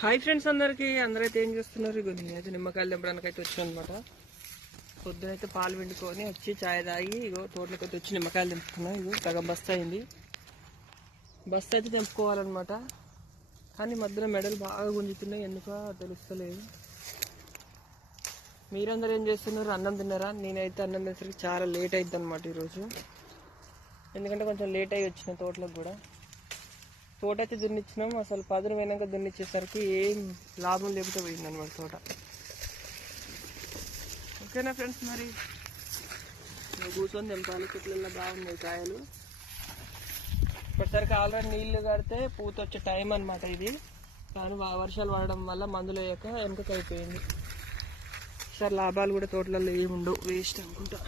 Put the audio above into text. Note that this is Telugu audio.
హాయ్ ఫ్రెండ్స్ అందరికి అందరైతే ఏం చేస్తున్నారు? ఇగో నేనైతే నిమ్మకాయలు తెంపడానికి అయితే వచ్చాను అనమాట పొద్దునైతే పాలు పిండుకొని వచ్చి చాయ్ తాగి ఇగో తోటలోకి అయితే వచ్చి నిమ్మకాయలు తెంపుకున్నా ఇగో సగం బస్తా అయింది. బస్తా అయితే తెంపుకోవాలన్నమాట. కానీ మధ్యలో మెడలు బాగా గుంజుతున్నాయి. ఎందుకో తెలుస్తలేదు. మీరందరూ ఏం చేస్తున్నారు? అన్నం తిన్నారా? నేనైతే అన్నం తినేసరికి చాలా లేట్ అయింది అనమాట ఈరోజు. ఎందుకంటే కొంచెం లేట్ అయ్యి వచ్చిన తోటలకు కూడా. తోట అయితే దున్నిచ్చినాం. అసలు పదును పోయినాక దున్నిచ్చేసరికి ఏం లాభం లేకపోతే పోయింది అనమాట తోట. ఓకేనా ఫ్రెండ్స్ మరి? కూర్చొని తెంపాలి. చెట్లలో బాగున్నాయి కాయలు. ఇప్పటిసరికి ఆల్రెడీ నీళ్ళు కడితే పూత వచ్చే టైం అనమాట ఇది. కానీ వర్షాలు పడడం వల్ల మందులు వేయక వెనకకి అయిపోయింది సార్ లాభాలు కూడా తోటలలో ఏమి ఉండవు వేస్ట్ అనుకుంటా.